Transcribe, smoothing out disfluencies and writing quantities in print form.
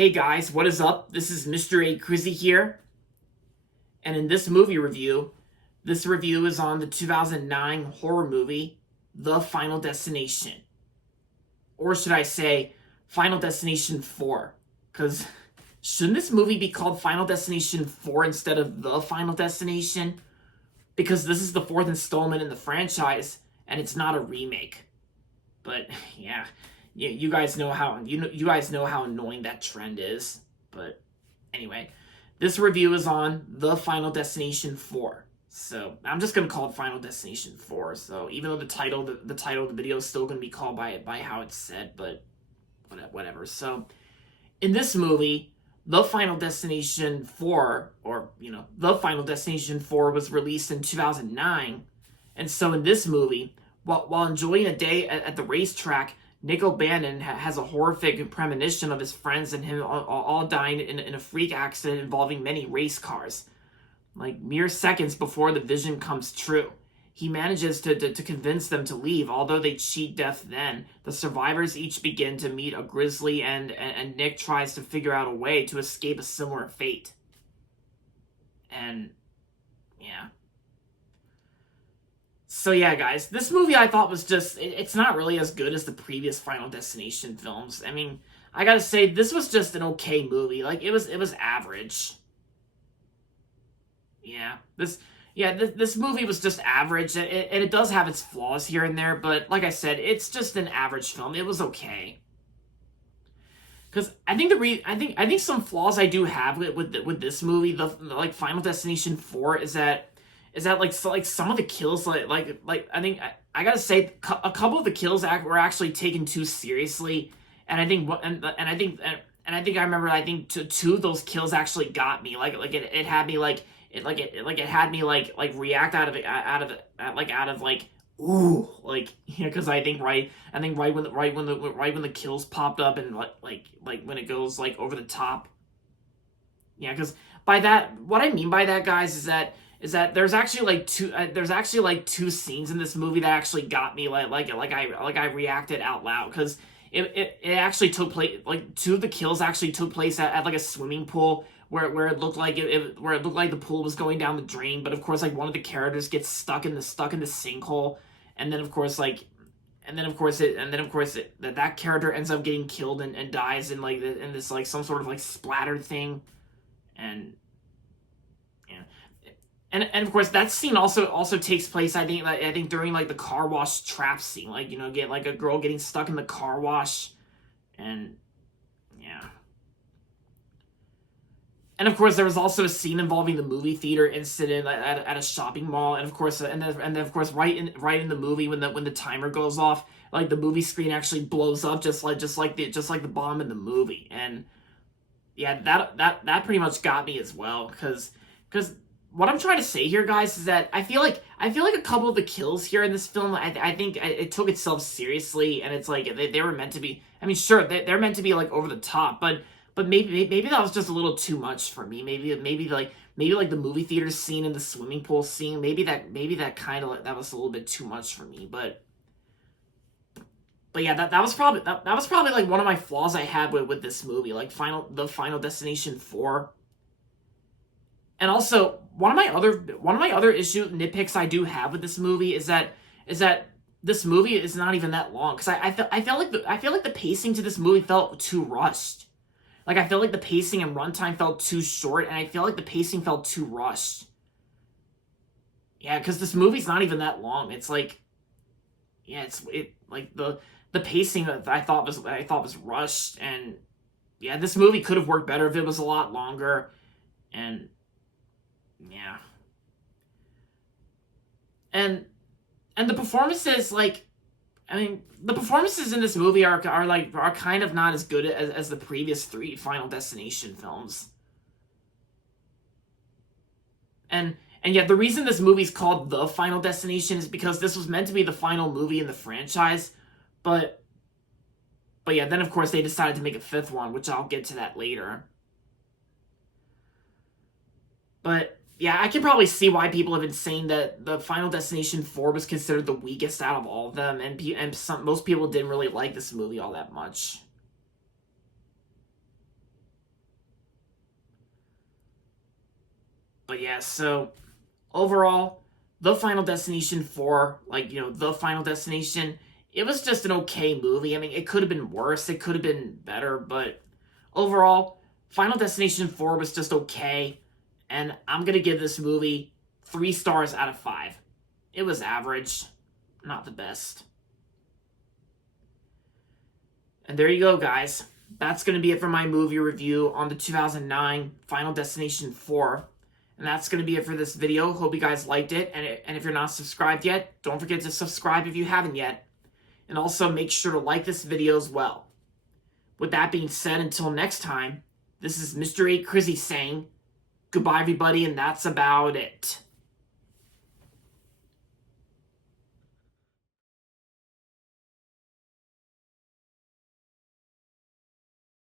Hey guys, what is up? This is Mr. A. Crizzy here, and in this review is on the 2009 horror movie, The Final Destination. Or should I say, Final Destination 4? Because shouldn't this movie be called Final Destination 4 instead of The Final Destination? Because this is the fourth installment in the franchise, and it's not a remake. But yeah, you guys know how annoying that trend is. But anyway, this review is on The Final Destination 4. So I'm just gonna call it Final Destination 4. So even though the title of the video is still gonna be called by how it's said, but whatever. So in this movie, The Final Destination 4, or The Final Destination 4 was released in 2009, and so in this movie, while enjoying a day at the racetrack, Nick O'Bannon has a horrific premonition of his friends and him all dying in a freak accident involving many race cars. Like mere seconds before the vision comes true, he manages to convince them to leave, although they cheat death then. The survivors each begin to meet a grisly and Nick tries to figure out a way to escape a similar fate. And yeah. So yeah, guys, this movie I thought was it's not really as good as the previous Final Destination films. I mean, I gotta say, this was just an okay movie. Like, it was average. Yeah, this movie was just average, and it does have its flaws here and there, but like I said, it's just an average film. It was okay. Because I think I think some flaws I do have with this movie, the like Final Destination 4, is that like some of the kills like I think I gotta say a couple of the kills were actually taken too seriously, and I think I think I remember I think two of those kills actually got me it had me it had me react out of like ooh, like, yeah, because I think right when the kills popped up, and like when it goes like over the top. Yeah, because by that, what I mean by that, guys, is that there's actually like two scenes in this movie that actually got me I reacted out loud, because it actually took place, like two of the kills actually took place at like a swimming pool where it looked like where it looked like the pool was going down the drain, but of course like one of the characters gets stuck in the sinkhole, and then of course that character ends up getting killed and dies in in this like some sort of like splatter thing. And yeah, and of course that scene also takes place, I think during like the car wash trap scene, like, get like a girl getting stuck in the car wash. And yeah. And of course, there was also a scene involving the movie theater incident at a shopping mall, and of course, right in the movie, when the timer goes off, like the movie screen actually blows up just like the bomb in the movie. And yeah, that pretty much got me as well, because what I'm trying to say here, guys, is that I feel like a couple of the kills here in this film, I think it took itself seriously, and it's like they were meant to be. I mean, sure, they're meant to be like over the top, but maybe that was just a little too much for me. Maybe like the movie theater scene and the swimming pool scene, maybe that kind of that was a little bit too much for me. But yeah, that was probably like one of my flaws I had with this movie, like the Final Destination 4. And also, one of my other nitpicks I do have with this movie is that this movie is not even that long, because I felt like the pacing to this movie felt too rushed. Like, I felt like the pacing and runtime felt too short, and I feel like the pacing felt too rushed. Yeah, because this movie's not even that long. It's like, yeah, like the pacing that I thought was rushed, and yeah, this movie could have worked better if it was a lot longer. And yeah, and the performances, like, I mean, the performances in this movie are kind of not as good as the previous three Final Destination films. And yet the reason this movie's called The Final Destination is because this was meant to be the final movie in the franchise, but yeah, then of course they decided to make a fifth one, which I'll get to that later. But yeah, I can probably see why people have been saying that the Final Destination 4 was considered the weakest out of all of them, and most people didn't really like this movie all that much. But yeah, so overall, The Final Destination 4, like, The Final Destination, it was just an okay movie. I mean, it could have been worse, it could have been better, but overall, Final Destination 4 was just okay. And I'm going to give this movie 3 stars out of 5. It was average, not the best. And there you go, guys. That's going to be it for my movie review on the 2009 Final Destination 4. And that's going to be it for this video. Hope you guys liked it. And if you're not subscribed yet, don't forget to subscribe if you haven't yet. And also make sure to like this video as well. With that being said, until next time, this is Mr. A. Crizzy saying goodbye, everybody, and that's about it.